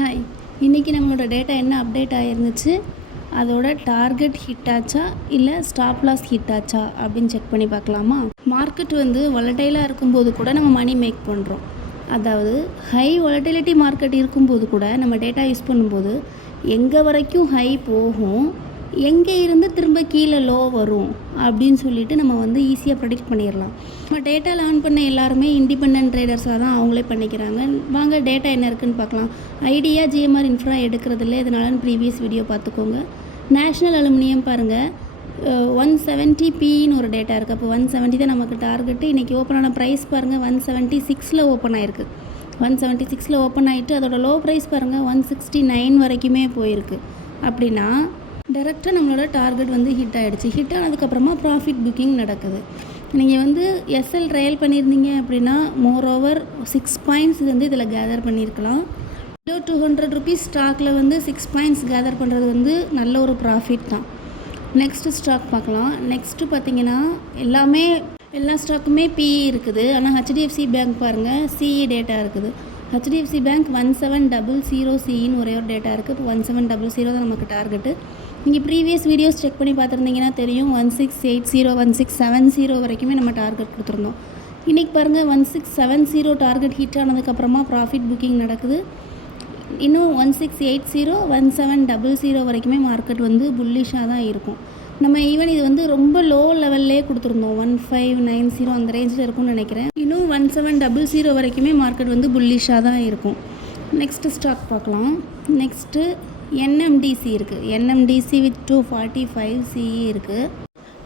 Hi, இன்றைக்கி நம்மளோட data என்ன அப்டேட் ஆகிருந்துச்சு, அதோட டார்கெட் ஹிட் ஆச்சா இல்லை ஸ்டாப் லாஸ் ஹிட் ஆச்சா அப்படின்னு செக் பண்ணி பார்க்கலாமா. மார்க்கெட் வாலட்டைலாக இருக்கும்போது கூட நம்ம மணி மேக் பண்ணுறோம். அதாவது ஹை வாலட்டிலிட்டி மார்க்கெட் இருக்கும்போது கூட நம்ம டேட்டா யூஸ் பண்ணும்போது எங்கே வரைக்கும் ஹை போகும், எங்கே இருந்து திரும்ப கீழே லோ வரும் அப்படின்னு சொல்லிட்டு நம்ம ஈஸியாக ப்ரெடிக்ட் பண்ணிடலாம். நம்ம டேட்டா லேர்ன் பண்ண எல்லாருமே இண்டிபெண்டன்ட் ட்ரேடர்ஸாக தான் அவங்களே பண்ணிக்கிறாங்க. வாங்க டேட்டா என்ன இருக்குதுன்னு பார்க்கலாம். ஐடியா ஜிஎம்ஆர் இன்ஃப்ரா எடுக்கிறதில்ல, இதனால ப்ரீவியஸ் வீடியோ பார்த்துக்கோங்க. நேஷ்னல் அலுமினியம் பாருங்கள், 170 பின்னு ஒரு டேட்டா இருக்குது. அப்போ 170 தான் நமக்கு டார்கெட்டு. இன்றைக்கி ஓப்பன் ஆன ப்ரைஸ் பாருங்கள், 176 ஓப்பன் ஆகிருக்கு. 176 ஓப்பன் ஆகிட்டு அதோட லோ ப்ரைஸ் பாருங்கள் 169 வரைக்குமே போயிருக்கு. அப்படின்னா டேரெக்டாக நம்மளோட டார்கெட் ஹிட் ஆகிடுச்சு. ஹிட் ஆனதுக்கப்புறமா ப்ராஃபிட் புக்கிங் நடக்குது. நீங்கள் எஸ்எல் ட்ரையல் பண்ணியிருந்தீங்க அப்படின்னா மோரோவர் 6 பாயிண்ட்ஸ் இதில் கேதர் பண்ணியிருக்கலாம். கிலோ 200 ருபீஸ் ஸ்டாக்கில் 6 பாயிண்ட்ஸ் கேதர் பண்ணுறது நல்ல ஒரு ப்ராஃபிட் தான். நெக்ஸ்ட்டு ஸ்டாக் பார்க்கலாம். நெக்ஸ்ட்டு பார்த்திங்கன்னா எல்லா ஸ்டாக்குமே பிஇ இருக்குது. ஆனால் ஹெச்டிஎஃப்சி பேங்க் பாருங்கள், சிஇ டேட்டா இருக்குது. ஹெச்டிஎஃப்சி பேங்க் 1700 சிஇன்னு ஒரே ஒரு டேட்டா இருக்குது. இப்போ 1700 தான் நமக்கு டார்கெட்டு. நீங்கள் ப்ரீவியஸ் வீடியோஸ் செக் பண்ணி பார்த்துருந்தீங்கன்னா தெரியும், 1680 1670 வரைக்குமே நம்ம டார்கெட் கொடுத்துருந்தோம். இன்றைக்கி பாருங்கள் 1670 டார்கெட் ஹிட் ஆனதுக்கப்புறமா ப்ராஃபிட் புக்கிங் நடக்குது. இன்னும் 1680 1700 வரைக்குமே மார்க்கெட் புல்லிஷாக தான் இருக்கும். நம்ம ஈவன் இது ரொம்ப லோ லெவல்லே கொடுத்துருந்தோம், 1590 அந்த ரேஞ்சில் இருக்கும்னு நினைக்கிறேன். இன்னும் 1700 வரைக்குமே மார்க்கெட் புல்லிஷாக தான் இருக்கும். நெக்ஸ்ட்டு ஸ்டாக் பார்க்கலாம். நெக்ஸ்ட்டு என்எம்டிசி இருக்குது. என்எம்டிசி வித் 245 சிஇ இருக்குது.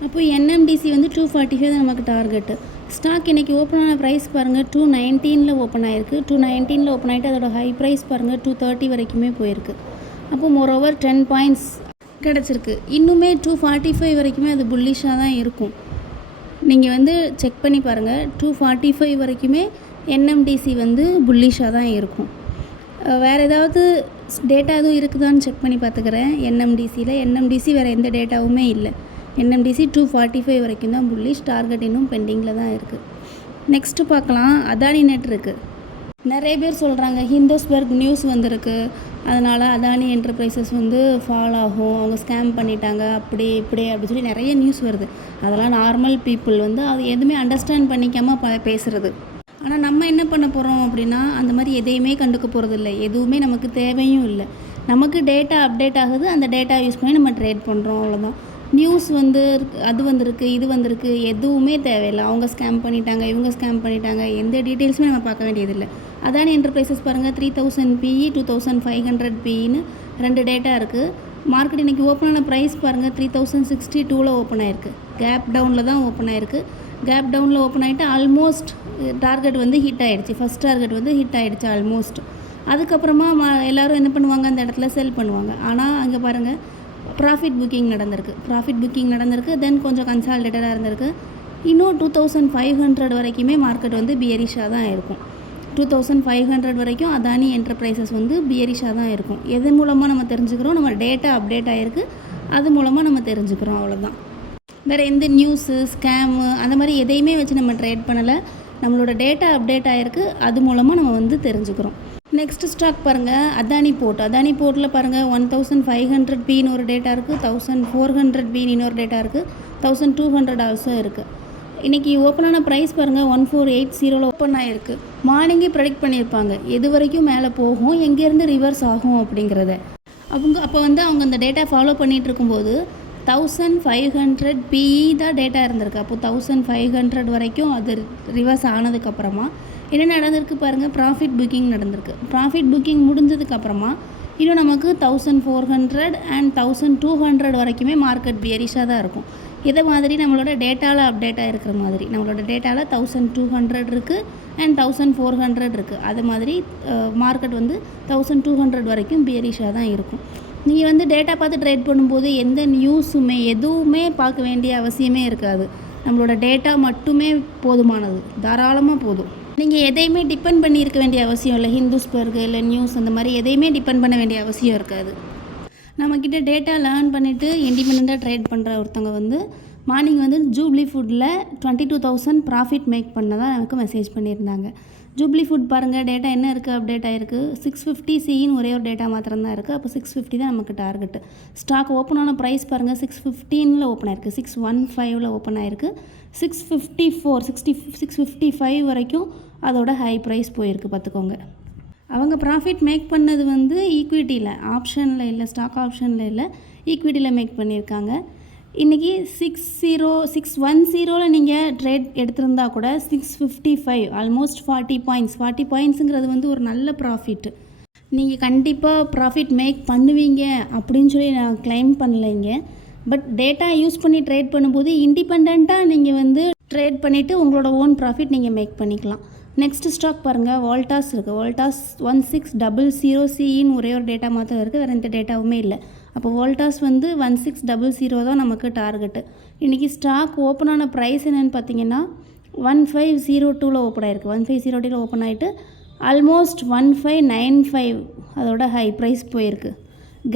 அப்போ என்எம்டிசி 245 தான் நமக்கு டார்கெட்டு. ஸ்டாக் இன்றைக்கி ஓப்பன் ஆன ப்ரைஸ் பாருங்கள் 219 ஓப்பன் ஆகிருக்கு. 219 ஓப்பன் ஆகிட்டு அதோட ஹை ப்ரைஸ் பாருங்கள் 230 வரைக்குமே போயிருக்கு. அப்போ மோரோவர் 10 பாயிண்ட்ஸ் கிடச்சிருக்கு. இன்னுமே 245 வரைக்குமே அது புல்லிஷாக தான் இருக்கும். நீங்கள் செக் பண்ணி பாருங்கள், 245 வரைக்குமே என்எம்டிசி புல்லிஷாக தான் இருக்கும். வேறு ஏதாவது டேட்டா எதுவும் இருக்குதான்னு செக் பண்ணி பார்த்துக்கிறேன். என்எம்டிசி வேறு எந்த டேட்டாவுமே இல்லை. என்எம்டிசி 245 வரைக்கும் தான் புல்லிஷ். டார்கெட் இன்னும் பெண்டிங்கில் தான் இருக்குது. நெக்ஸ்ட்டு பார்க்கலாம். அதானி நெட் இருக்குது. நிறைய பேர் சொல்கிறாங்க ஹிண்டஸ்பர்க் நியூஸ் வந்திருக்கு, அதனால் அதானி என்டர்பிரைசஸ் ஃபால் ஆகும், அவங்க ஸ்கேம் பண்ணிட்டாங்க, அப்படி இப்படி அப்படி சொல்லி நிறைய நியூஸ் வருது. அதெல்லாம் நார்மல் பீப்புள் அது எதுவுமே அண்டர்ஸ்டாண்ட் பண்ணிக்காமல் பேசுகிறது. ஆனால் நம்ம என்ன பண்ண போகிறோம் அப்படின்னா, அந்த மாதிரி எதையுமே கண்டுக்க போகிறது இல்லை. எதுவுமே நமக்கு தேவையும் இல்லை. நமக்கு டேட்டா அப்டேட் ஆகுது, அந்த டேட்டா யூஸ் பண்ணி நம்ம ட்ரேட் பண்ணுறோம், அவ்வளோதான். நியூஸ் அது வந்திருக்கு, இது வந்திருக்கு, எதுவுமே தேவையில்லை. அவங்க ஸ்கேம் பண்ணிட்டாங்க, இவங்க ஸ்கேம் பண்ணிட்டாங்க, எந்த டீட்டெயில்ஸுமே நம்ம பார்க்க வேண்டியதில்லை. அதானி என்டர்பிரைசஸ் பாருங்கள் 3000 பிஇ 2500 பிஇன்னு 2 டேட்டா இருக்குது. மார்க்கெட் இன்றைக்கி ஓப்பன் ஆன ப்ரைஸ் பாருங்கள் 3062 ஓப்பன் ஆகிருக்கு. கேப் டவுனில் தான் ஓப்பன் ஆகிருக்கு. கேப் டவுனில் ஓப்பன் ஆகிட்டு ஆல்மோஸ்ட் டார்கெட் ஹிட் ஆகிடுச்சு. ஃபஸ்ட் டார்கெட் ஹிட் ஆகிடுச்சு ஆல்மோஸ்ட். அதுக்கப்புறமா எல்லோரும் என்ன பண்ணுவாங்க, அந்த இடத்துல செல் பண்ணுவாங்க. ஆனால் அங்கே பாருங்கள் ப்ராஃபிட் புக்கிங் நடந்திருக்கு. தென் கொஞ்சம் கன்சால்டேட்டடாக இருந்திருக்கு. இன்னும் 2500 வரைக்குமே மார்க்கெட் பியரிஷாக தான் இருக்கும். 2500 வரைக்கும் அதானி என்டர்பிரைசஸ் பியரிஷாக தான் இருக்கும். எது மூலமாக நம்ம தெரிஞ்சுக்கிறோம், நம்ம டேட்டா அப்டேட் ஆகிருக்கு, அது மூலமாக நம்ம தெரிஞ்சுக்கிறோம், அவ்வளோதான். வேறு எந்த நியூஸு ஸ்கேமு அந்த மாதிரி எதையுமே வச்சு நம்ம ட்ரேட் பண்ணலை. நம்மளோட டேட்டா அப்டேட் ஆகிருக்கு, அது மூலமாக நம்ம தெரிஞ்சுக்கிறோம். நெக்ஸ்ட் ஸ்டாக் பாருங்கள், அதானி போர்ட்டில் பாருங்கள் 1500 பின்னு ஒரு டேட்டா இருக்குது, 1400 பின்னு இன்னொரு டேட்டா இருக்குது, 1200 ஆல்சோ இருக்குது. இன்றைக்கி ஓப்பன் ஆன ப்ரைஸ் பாருங்கள் 1480 ஓப்பன் ஆகிருக்கு. மார்னிங்கே ப்ரெடிக்ட் பண்ணியிருப்பாங்க எது வரைக்கும் மேலே போகும், எங்கேருந்து ரிவர்ஸ் ஆகும் அப்படிங்கிறத. அப்போ அவங்க அந்த டேட்டா ஃபாலோ பண்ணிகிட்டு இருக்கும்போது 1500 பிஇ தான் டேட்டா இருந்திருக்கு. அப்போது 1500 வரைக்கும் அது ரிவர்ஸ் ஆனதுக்கப்புறமா என்ன நடந்திருக்கு பாருங்கள், ப்ராஃபிட் புக்கிங் நடந்திருக்கு. ப்ராஃபிட் புக்கிங் முடிஞ்சதுக்கப்புறமா இன்னும் நமக்கு 1400 அண்ட் 1200 வரைக்குமே மார்க்கெட் பியரிஷாக தான் இருக்கும். இதை மாதிரி நம்மளோட டேட்டாவில் அப்டேட்டாக இருக்கிற மாதிரி நம்மளோட டேட்டாவில் 1200 இருக்குது அண்ட் 1400 இருக்குது. அது மாதிரி மார்க்கெட் 1200 வரைக்கும் பியரிஷாக தான் இருக்கும். நீங்கள் டேட்டா பார்த்து ட்ரேட் பண்ணும்போது எந்த நியூஸுமே எதுவுமே பார்க்க வேண்டிய அவசியமே இருக்காது. நம்மளோட டேட்டா மட்டுமே போதுமானது, தாராளமாக போதும். நீங்கள் எதையுமே டிபெண்ட் பண்ணி இருக்க வேண்டிய அவசியம் இல்லை. ஹிந்துஸ்பர்க் இல்லை நியூஸ் அந்த மாதிரி எதையுமே டிபெண்ட் பண்ண வேண்டிய அவசியம் இருக்காது. நம்மக்கிட்ட டேட்டா லேர்ன் பண்ணிவிட்டு இண்டிபெண்ட்டாக ட்ரேட் பண்ணுற ஒருத்தவங்க மார்னிங் ஜூப்ளி ஃபுட்டில் 22,000 ப்ராஃபிட் மேக் பண்ணதாக எனக்கு மெசேஜ் பண்ணியிருந்தாங்க. ஜூப்ளி ஃபுட் பாருங்கள், டேட்டா என்ன இருக்குது, அப்டேட் ஆகிருக்கு. 650 சின்னு ஒரே ஒரு டேட்டா மாத்திரம் தான் இருக்குது. அப்போ 650 தான் நமக்கு டார்கெட்டு. ஸ்டாக் ஓப்பன் ஆன ப்ரைஸ் பாருங்கள், 615 ஓப்பன் ஆயிருக்கு, 615 ஓப்பன் ஆயிருக்கு. 655 வரைக்கும் அதோட ஹை ப்ரைஸ் போயிருக்கு பார்த்துக்கோங்க. அவங்க ப்ராஃபிட் மேக் பண்ணது வந்து ஈக்விட்டியில், ஆப்ஷனில் இல்லை, ஸ்டாக் ஆப்ஷனில் இல்லை, ஈக்விட்டியில் மேக் பண்ணியிருக்காங்க. இன்றைக்கி 610 நீங்கள் ட்ரேட் எடுத்திருந்தா கூட 655, ஆல்மோஸ்ட் 40 பாயிண்ட்ஸுங்கிறது வந்து ஒரு நல்ல ப்ராஃபிட். நீங்கள் கண்டிப்பாக ப்ராஃபிட் மேக் பண்ணுவீங்க அப்படின்னு சொல்லி நான் கிளைம் பண்ணலைங்க. பட் டேட்டா யூஸ் பண்ணி ட்ரேட் பண்ணும்போது இண்டிபெண்ட்டாக நீங்கள் வந்து ட்ரேட் பண்ணிவிட்டு உங்களோட ஓன் ப்ராஃபிட் நீங்கள் மேக் பண்ணிக்கலாம். நெக்ஸ்ட் ஸ்டாக் பாருங்கள், வால்டாஸ் இருக்குது. வால்டாஸ் 1600 சின்னு ஒரே ஒரு டேட்டா மாத்திரம் இருக்குது, வேறு எந்த டேட்டாவுமே இல்லை. அப்போ வால்டாஸ் வந்து 1600 தான் நமக்கு டார்கெட்டு. இன்றைக்கி ஸ்டாக் ஓப்பன் ஆன ப்ரைஸ் என்னென்னு பார்த்தீங்கன்னா 1502 ஓப்பன் ஆகிருக்கு. 1502 ஓப்பன் ஆகிட்டு ஆல்மோஸ்ட் 1595 அதோட ஹை ப்ரைஸ் போயிருக்கு.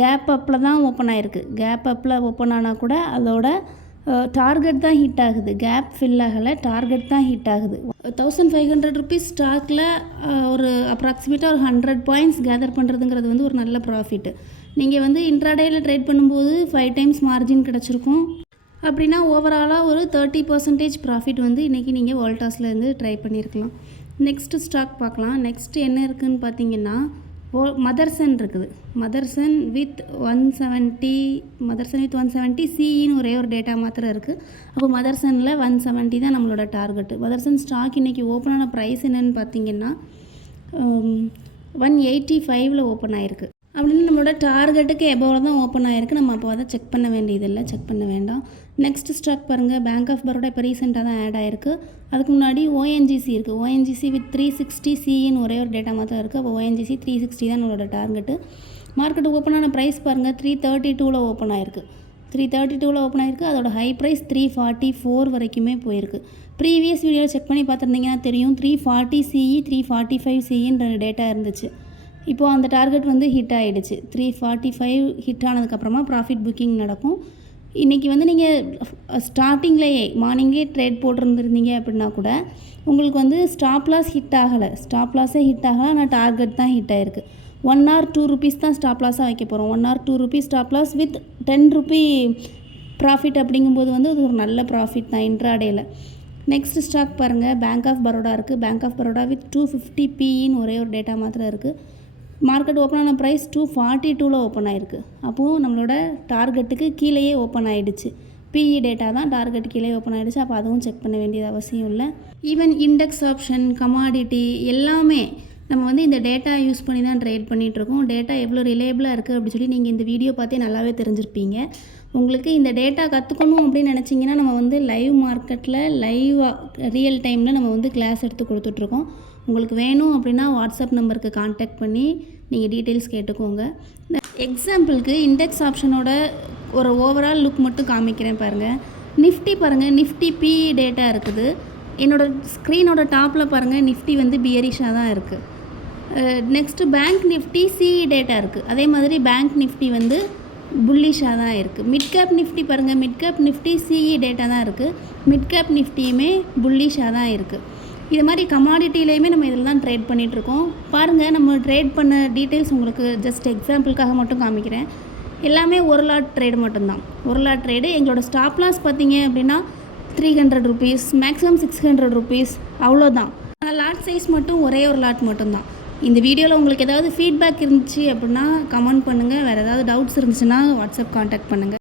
கேப் அப்பில் தான் ஓப்பன் ஆகிருக்கு. கேப் அப்பில் ஓப்பன் ஆனால் கூட அதோட டார்கெட் தான் ஹிட் ஆகுது. கேப் ஃபில் ஆகலை, டார்கெட் தான் ஹிட் ஆகுது. 1500 ருபீஸ் ஸ்டாக்கில் ஒரு அப்ராக்சிமேட்டாக ஒரு 100 பாயிண்ட்ஸ் கேதர் பண்ணுறதுங்கிறது வந்து ஒரு நல்ல ப்ராஃபிட்டு. நீங்கள் வந்து இன்ட்ராடேயில் ட்ரேட் பண்ணும்போது 5 டைம்ஸ் மார்ஜின் கிடச்சிருக்கும். அப்படின்னா ஓவராலாக ஒரு 30% ப்ராஃபிட் வந்து இன்றைக்கி நீங்கள் வால்டாஸ்லேருந்து ட்ரை பண்ணியிருக்கலாம். நெக்ஸ்ட்டு ஸ்டாக் பார்க்கலாம். நெக்ஸ்ட்டு என்ன இருக்குதுன்னு பார்த்தீங்கன்னா மதர்சன் இருக்குது. மதர்சன் வித் 170 சின்னு ஒரே ஒரு டேட்டா மாத்திரம் இருக்குது. அப்போ மதர்சனில் 170 தான் நம்மளோட டார்கெட்டு. மதர்சன் ஸ்டாக் இன்றைக்கி ஓப்பன் ஆன ப்ரைஸ் என்னென்னு பார்த்தீங்கன்னா 185 ஓப்பன் ஆகிருக்கு. அப்படின்னு நம்மளோட டார்கெட்டுக்கு எபோவில் தான் ஓப்பன் ஆகிருக்கு. நம்ம அப்போ அதை செக் பண்ண வேண்டியதில்லை, செக் பண்ண வேண்டாம். நெக்ஸ்ட் ஸ்டாக் பாருங்கள், பேங்க் ஆஃப் பரோடா இப்போ ரீசெண்டாக தான் ஆட் ஆகிருக்கு. அதுக்கு முன்னாடி ஓஎன்ஜிசி இருக்குது. ஓஎன்ஜிசி வித் 360 சின்னு ஒரே ஒரு டேட்டா மாத்திரம் இருக்குது. அப்போ ஓஎன்ஜிசி 360 தான் நம்மளோட டார்கெட்டு. மார்க்கெட் ஓப்பன் ஆன ப்ரைஸ் பாருங்கள், 332 ஓப்பன் ஆகிருக்கு. 332 ஓப்பன் ஆகிருக்கு. அதோட ஹை ப்ரைஸ் 344 வரைக்குமே போயிருக்கு. ப்ரீவியஸ் வீடியோவில் செக் பண்ணி பார்த்துருந்தீங்கன்னா தெரியும், 340 சிஇ 345 சிஇன்ற டேட்டா இருந்துச்சு. இப்போது அந்த டார்கெட் வந்து ஹிட் ஆகிடுச்சு. 345 ஹிட் ஆனதுக்கப்புறமா ப்ராஃபிட் புக்கிங் நடக்கும். இன்றைக்கி வந்து நீங்கள் ஸ்டார்டிங்லேயே மார்னிங்கே ட்ரேட் போட்டிருந்துருந்தீங்க அப்படின்னா கூட உங்களுக்கு வந்து ஸ்டாப் லாஸ் ஹிட் ஆகலை, ஸ்டாப் லாஸே ஹிட் ஆகலை, ஆனால் டார்கெட் தான் ஹிட் ஆகிருக்கு. 1 or 2 ருபீஸ் தான் ஸ்டாப் லாஸாக வைக்க போகிறோம். 1 or 2 ருபீஸ் stop loss with 10 rupee profit அப்படிங்கும்போது வந்து அது ஒரு நல்ல ப்ராஃபிட் தான் இன்ட்ராடேயில். நெக்ஸ்ட் ஸ்டாக் பாருங்கள், பேங்க் ஆஃப் பரோடா இருக்குது. பேங்க் ஆஃப் பரோடா வித் 250 பின்னு ஒரே ஒரு டேட்டா மாத்திரம் இருக்குது. மார்க்கெட் ஓப்பன் ஆன ப்ரைஸ் 242 ஓப்பன் ஆகிருக்கு. அப்போது நம்மளோட டார்கெட்டுக்கு கீழேயே ஓப்பன் ஆகிடுச்சு. பிஇ டேட்டா தான் டார்கெட் கீழே ஓப்பன் ஆகிடுச்சு. அப்போ அதுவும் செக் பண்ண வேண்டியது அவசியம் இல்லை. ஈவன் இண்டெக்ஸ் ஆப்ஷன், கமாடிட்டி எல்லாமே நம்ம வந்து இந்த டேட்டா யூஸ் பண்ணி தான் ட்ரேட் பண்ணிகிட்ருக்கோம். டேட்டா எவ்வளோ ரிலேபிளாக இருக்குது அப்படின்னு சொல்லி நீங்கள் இந்த வீடியோ பார்த்தே நல்லாவே தெரிஞ்சிருப்பீங்க. உங்களுக்கு இந்த டேட்டா கற்றுக்கணும் அப்படின்னு நினச்சிங்கன்னா நம்ம வந்து லைவ் மார்க்கெட்டில் ரியல் டைமில் நம்ம வந்து கிளாஸ் எடுத்து கொடுத்துட்ருக்கோம். உங்களுக்கு வேணும் அப்படின்னா வாட்ஸ்அப் நம்பருக்கு கான்டாக்ட் பண்ணி நீங்கள் டீட்டெயில்ஸ் கேட்டுக்கோங்க. இந்த எக்ஸாம்பிளுக்கு இண்டெக்ஸ் ஆப்ஷனோட ஒரு ஓவரால் லுக் மட்டும் காமிக்கிறேன் பாருங்கள். நிஃப்டி பாருங்கள், நிஃப்டி பிஇ டேட்டா இருக்குது. என்னோடய ஸ்க்ரீனோட டாப்பில் பாருங்கள், நிஃப்டி வந்து பியரிஷாக தான் இருக்குது. Next bank Nifty CE data இருக்குது. அதே மாதிரி பேங்க் நிஃப்டி வந்து புல்லிஷாக தான் இருக்குது. மிட் கேப் நிஃப்டி பாருங்கள், mid cap Nifty CE data தான் இருக்குது. மிட் கேப் நிஃப்டியுமே புல்லிஷாக தான் இருக்குது. இது மாதிரி கமாடிட்டிலையுமே நம்ம இதில் தான் ட்ரேட் பண்ணிகிட்ருக்கோம். பாருங்கள், நம்ம ட்ரேட் பண்ண டீட்டெயில்ஸ் உங்களுக்கு ஜஸ்ட் எக்ஸாம்பிளுக்காக மட்டும் காமிக்கிறேன். எல்லாமே ஒரு லாட் ட்ரேடு மட்டும்தான். ஒரு லாட் ட்ரேடு. எங்களோட ஸ்டாப் லாஸ் பார்த்தீங்க அப்படின்னா 300 ருபீஸ், மேக்ஸிமம் 600 ருபீஸ், அவ்வளோதான். லாட் சைஸ் மட்டும் ஒரே ஒரு லாட் மட்டும்தான். இந்த வீடியோவில் உங்களுக்கு ஏதாவது ஃபீட்பேக் இருந்துச்சு அப்படின்னா கமெண்ட் பண்ணுங்கள். வேறு ஏதாவது டவுட்ஸ் இருந்துச்சுன்னா வாட்ஸ்அப் கான்டாக்ட் பண்ணுங்கள்.